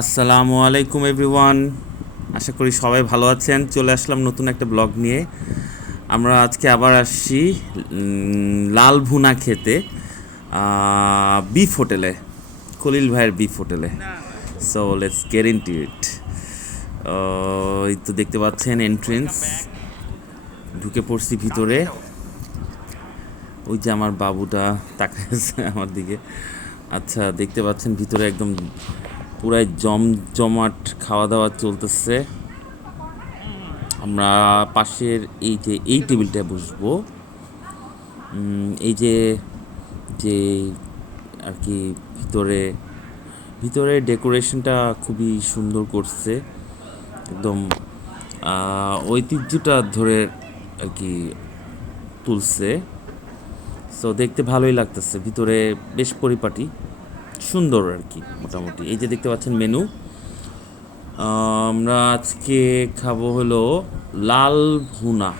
আসসালামু আলাইকুম এভরিওয়ান। আশা করি সবাই ভালো আছেন। চলে আসলাম নতুন একটা ব্লগ নিয়ে। আমরা আজকে আবার আসছি লাল ভুনা খেতে বিফ হোটেলে খলিল ভাইয়ের বিফ হোটেলে so let's get into eat এই তো দেখতে পাচ্ছেন এন্ট্রেন্স ঢুকে পড়ছি ভিতরে। ওই যে আমার বাবুটা তাকাইছে আমার দিকে। আচ্ছা দেখতে পাচ্ছেন ভিতরে একদম পুরাই জমজমাট খাওয়া দাওয়া চলতেছে। আমরা পাশের এই যে, এই টেবিলটায় বসবো। এই যে যে আর কি ভিতরে ভিতরে ডেকোরেশনটা খুবই সুন্দর করছে। একদম ঐতিহ্যটা ধরে আর কি তুলছে। সো দেখতে ভালোই লাগতেছে। ভিতরে বেশ পরিপাটি। সুন্দর আর কি, মোটামুটি। এই যে দেখতে পাচ্ছেন মেনু আমরা আজকে খাব হলো লাল ভুনা।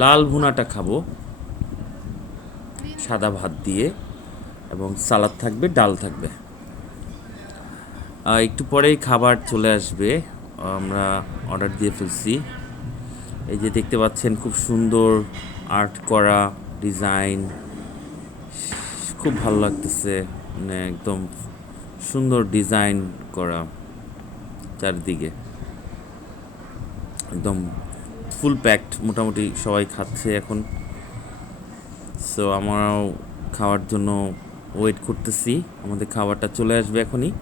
লাল ভুনাটা খাব। সাদা ভাত দিয়ে। এবং সালাদ থাকবে, ডাল থাকবে। একটু পরেই খাবার চলে আসবে। আমরা অর্ডার দিয়ে ফেলছি। এই যে দেখতে পাচ্ছেন খুব সুন্দর আর্ট করা ডিজাইন খুব ভালো লাগতেছে। মানে একদম সুন্দর ডিজাইন করা চারদিকে। একদম ফুল প্যাকড মোটামুটি সবাই খাচ্ছে এখন। সো আমরাও খাওয়ার জন্য ওয়েট করতেছি। আমাদের খাবারটা চলে আসবে এখনই।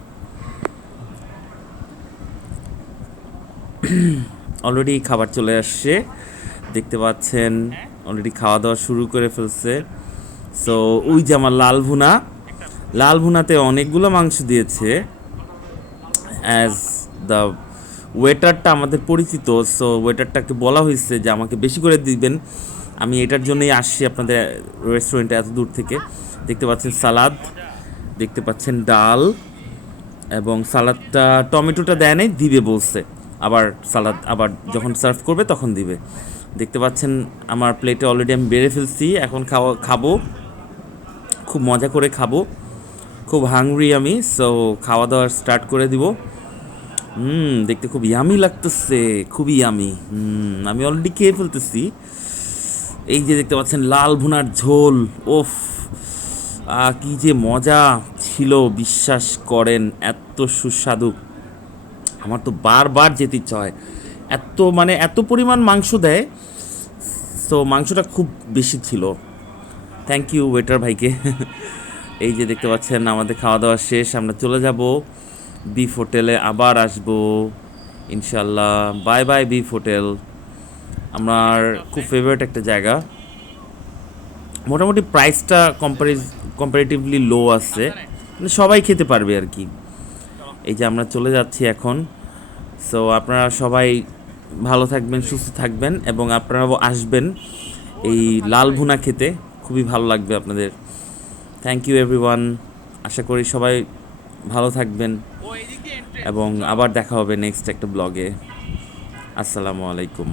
অলরেডি খাবার চলে আসছে। দেখতে পাচ্ছেন অলরেডি খাওয়া দাওয়া শুরু করে ফেলছে। সো ওই যে আমার লাল ভুনা। লাল ভুনাতে অনেকগুলো মাংস দিয়েছে। অ্যাজ দ্য ওয়েটারটা আমাদের পরিচিত সো ওয়েটারটাকে বলা হয়েছে যে আমাকে বেশি করে দিবেন। আমি এটার জন্যই আসছি আপনাদের রেস্টুরেন্টে এত দূর থেকে। দেখতে পাচ্ছেন সালাদ, দেখতে পাচ্ছেন ডাল, এবং সালাদটা টমেটোটা দেয় নাই, দিবে বলছে। আবার সালাদ আবার যখন সার্ভ করবে তখন দিবে। দেখতে পাচ্ছেন আমার প্লেটে অলরেডি আমি বেড়ে ফেলছি, এখন খাওয়া, খাব। খুব মজা করে খাব। খুব হাংরি আমি সো খাওয়া দাওয়া স্টার্ট করে দিব। হুম, দেখতে খুব ইয়ামি লাগতেছে, খুবই ইয়ামি হুম, আমি অলরেডি খেয়ে ফেলতেছি। এই যে দেখতে পাচ্ছেন, লাল ভুনার ঝোল ওফ কি যে মজা ছিল, বিশ্বাস করেন, এত সুস্বাদু। আমার তো বারবার যেতে ইচ্ছা হয়। এত মানে এত পরিমাণ মাংস দেয় সো মাংসটা খুব বেশি ছিল। থ্যাংক ইউ ওয়েটার ভাইকে। এই যে দেখতে পাচ্ছেন, আমাদের খাওয়া দাওয়া শেষ, আমরা চলে যাব বিফ হোটেলে আবার আসব। ইনশাল্লাহ বাই বাই বিফ হোটেল আমার খুব ফেভারিট একটা জায়গা। মোটামুটি প্রাইসটা কম্পারিজ কম্পারেটিভলি লো আছে। মানে সবাই খেতে পারবে আর কি। এই যে আমরা চলে যাচ্ছি এখন। সো আপনারা সবাই ভালো থাকবেন, সুস্থ থাকবেন, এবং আপনারাও আসবেন এই লাল ভুনা খেতে। খুবই ভালো লাগবে আপনাদের। থ্যাংক ইউ এভরিওয়ান আশা করি সবাই ভালো থাকবেন এবং আবার দেখা হবে নেক্সট একটা ব্লগে আসসালামু আলাইকুম।